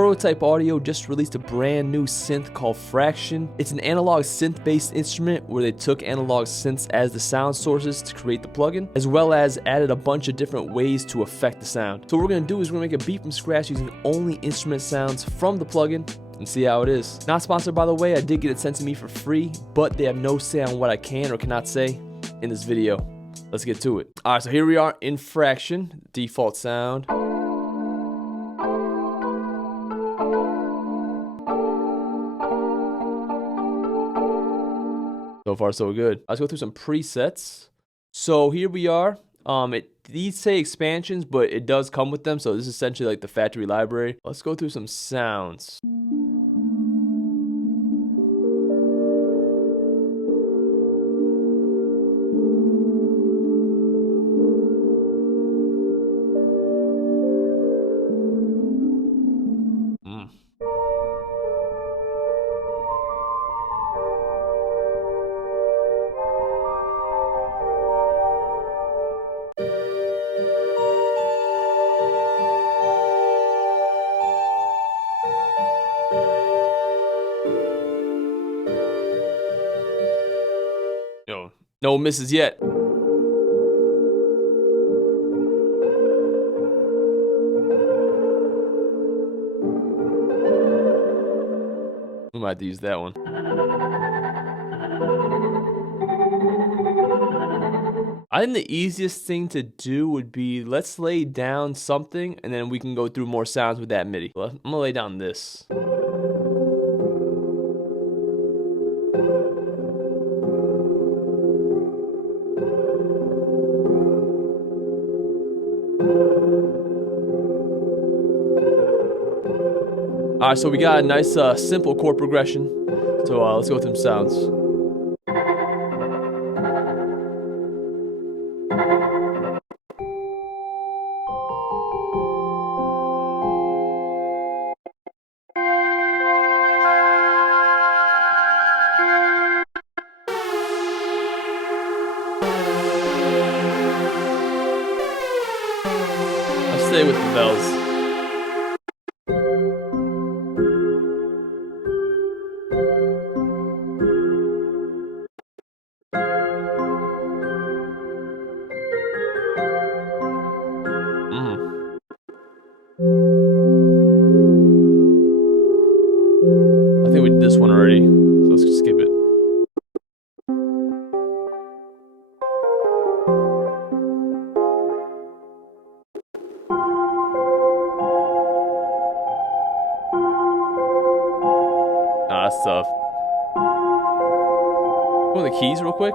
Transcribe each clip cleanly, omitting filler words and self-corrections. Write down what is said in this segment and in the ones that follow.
Prototype Audio just released a brand new synth called Fraction. It's an analog synth-based instrument where they took analog synths as the sound sources to create the plugin, as well as added a bunch of different ways to affect the sound. So what we're going to do is we're going to make a beat from scratch using only instrument sounds from the plugin and see how it is. Not sponsored, by the way. I did get it sent to me for free, but they have no say on what I can or cannot say in this video. Let's get to it. All right, so here we are in Fraction, default sound. So far, so good. Let's go through some presets. So here we are. These say expansions, but it does come with them. So this is essentially like the factory library. Let's go through some sounds. No misses yet. We might have to use that one. I think the easiest thing to do would be, let's lay down something and then we can go through more sounds with that MIDI. I'm gonna lay down this. Alright, so we got a nice simple chord progression. So let's go with some sounds. I'll stay with the bells. I think we did this one already, so let's skip it. Ah, that's tough. Go with the keys real quick.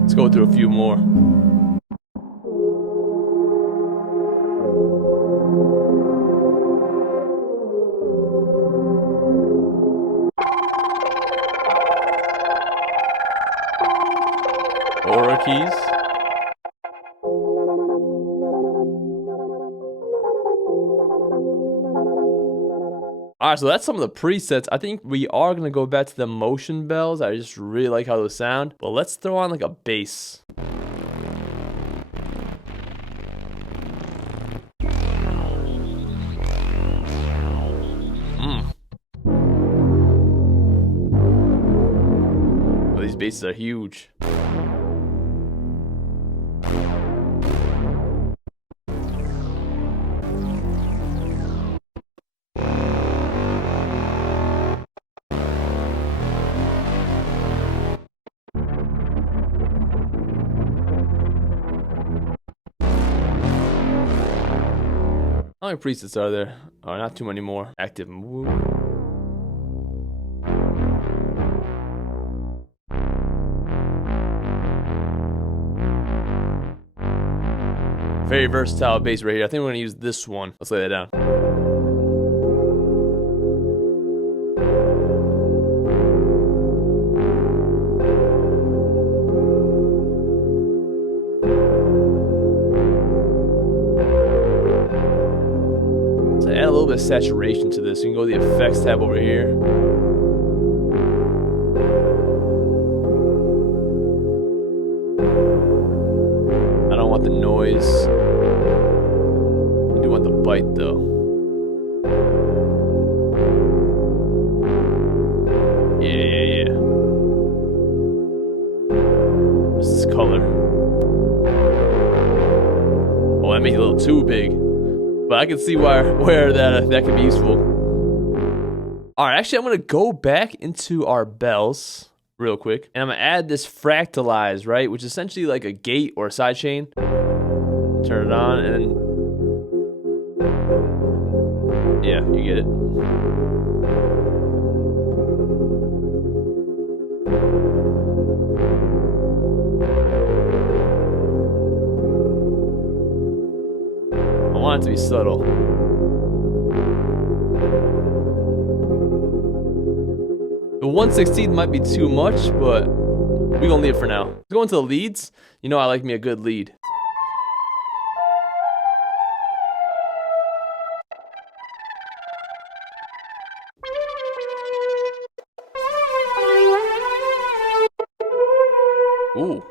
Let's go through a few more. Aura keys. Alright, so that's some of the presets. I think we are going to go back to the motion bells. I just really like how those sound. But let's throw on like a bass. Oh, these basses are huge. How many presets are there? Oh, not too many more. Active move. Very versatile bass right here. I think we're gonna use this one. Let's lay that down. of saturation to this. You can go to the effects tab over here. I don't want the noise. I do want the bite though. Yeah. What's this color? Oh, that makes it a little too big. But I can see where that could be useful. Alright, actually I'm going to go back into our bells real quick. And I'm going to add this fractalize, right? Which is essentially like a gate or a sidechain. Turn it on and then... yeah, you get it. I want it to be subtle. The 1/16 might be too much, but we're gonna leave it for now. Let's go into the leads. You know I like me a good lead. Ooh.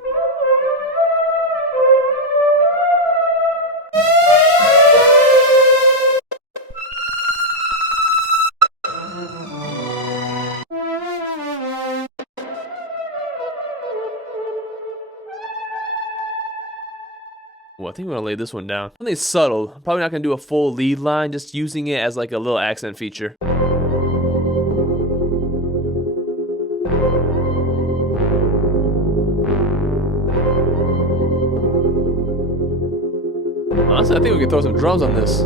Well, I think we're gonna lay this one down. I think it's subtle. I'm probably not gonna do a full lead line, just using it as like a little accent feature. Honestly, I think we can throw some drums on this.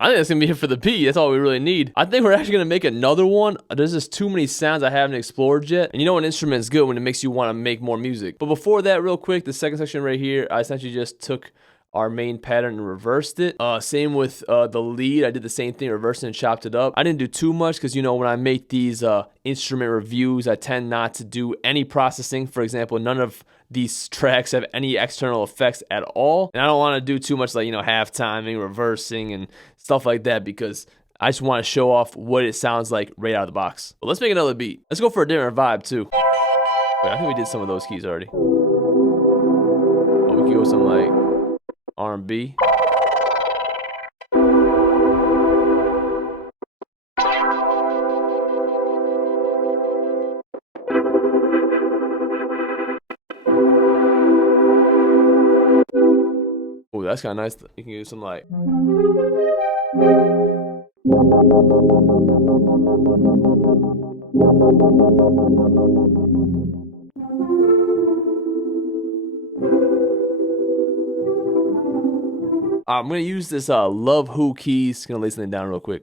I think that's gonna be it for the P. That's all we really need. I think we're actually gonna make another one. There's just too many sounds I haven't explored yet. And you know an instrument is good when it makes you want to make more music. But before that, real quick, the second section right here, I essentially just took our main pattern and reversed it. Same with the lead. I did the same thing, reversed it and chopped it up. I didn't do too much because, you know, when I make these instrument reviews, I tend not to do any processing. For example, none of these tracks have any external effects at all. And I don't want to do too much like, you know, half timing, reversing, and stuff like that because I just want to show off what it sounds like right out of the box. But let's make another beat. Let's go for a different vibe too. Wait, I think we did some of those keys already. Oh, we could go some like R&B. Oh, that's kind of nice. You can do some like. I'm gonna use this Love Who keys. Gonna lay something down real quick.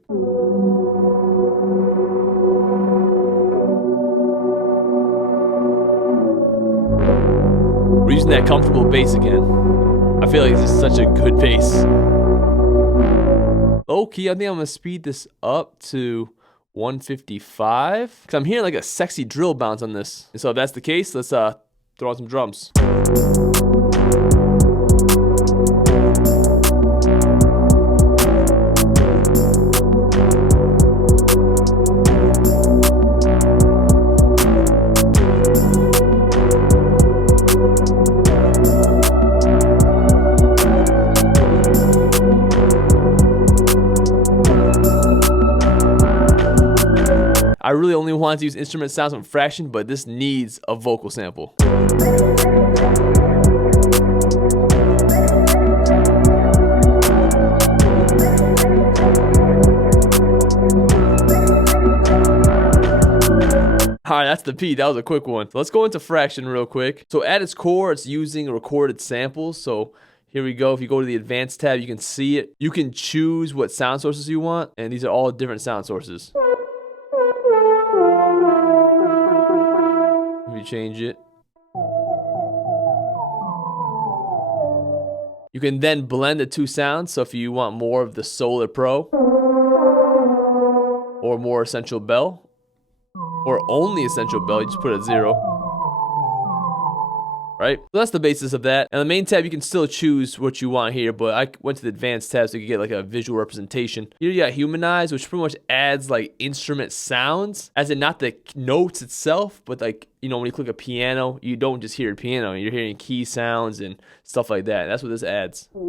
We're using that comfortable bass again. I feel like this is such a good bass. Low key, I think I'm gonna speed this up to 155 because I'm hearing like a sexy drill bounce on this. And so if that's the case, let's throw on some drums. I really only wanted to use instrument sounds from Fraction, but this needs a vocal sample. the beat. That was a quick one. So let's go into Fraction real quick. So at its core, it's using recorded samples. So here we go. If you go to the advanced tab, you can see it. You can choose what sound sources you want, and these are all different sound sources. If you change it, you can then blend the two sounds. So if you want more of the Solar Pro or more Essential Bell or only Essential Bell, you just put it at 0. Right? So that's the basis of that. And the main tab, you can still choose what you want here, but I went to the advanced tab so you can get like a visual representation. Here you got Humanize, which pretty much adds like instrument sounds, as in not the notes itself, but like, you know, when you click a piano, you don't just hear a piano, you're hearing key sounds and stuff like that. That's what this adds. So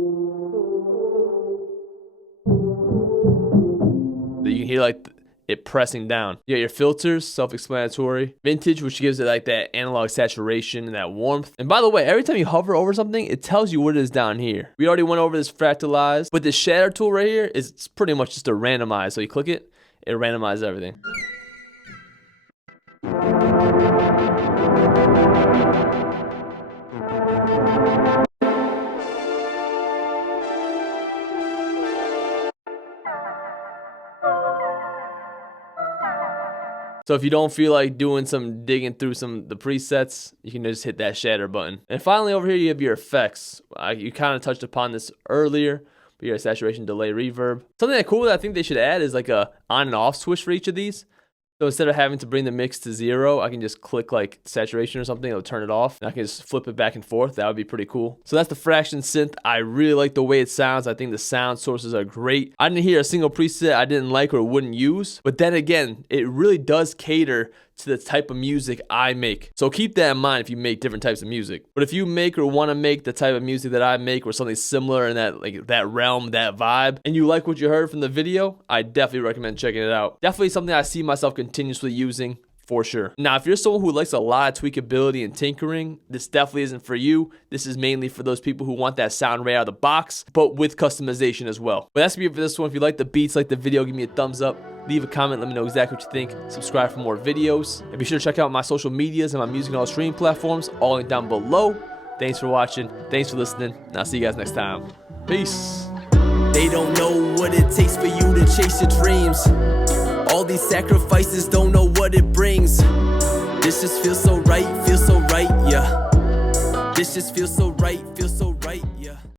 you can hear like it pressing down. You got your filters, self-explanatory. Vintage, which gives it like that analog saturation and that warmth. And by the way, every time you hover over something, it tells you what it is down here. We already went over this fractalize, but this shatter tool right here is pretty much just a randomize. So you click it, it randomizes everything. So if you don't feel like doing some digging through the presets, you can just hit that shatter button. And finally over here you have your effects. You kind of touched upon this earlier, but your saturation, delay, reverb. Something that cool that I think they should add is like a on and off switch for each of these. So instead of having to bring the mix to 0, I can just click like saturation or something, it'll turn it off. And I can just flip it back and forth. That would be pretty cool. So that's the Fraction synth. I really like the way it sounds. I think the sound sources are great. I didn't hear a single preset I didn't like or wouldn't use. But then again, it really does cater to the type of music I make. So keep that in mind if you make different types of music. But if you make or want to make the type of music that I make or something similar in that like that realm, that vibe, and you like what you heard from the video, I definitely recommend checking it out. Definitely something I see myself continuously using for sure. Now, if you're someone who likes a lot of tweakability and tinkering, this definitely isn't for you. This is mainly for those people who want that sound right out of the box, but with customization as well. But that's gonna be it for this one. If you like the beats, like the video, give me a thumbs up. Leave a comment, let me know exactly what you think. Subscribe for more videos. And be sure to check out my social medias and my music and all streaming platforms, all linked down below. Thanks for watching. Thanks for listening. And I'll see you guys next time. Peace. They don't know what it takes for you to chase your dreams. All these sacrifices don't know what it brings. This just feels so right, yeah. This just feels so right, yeah.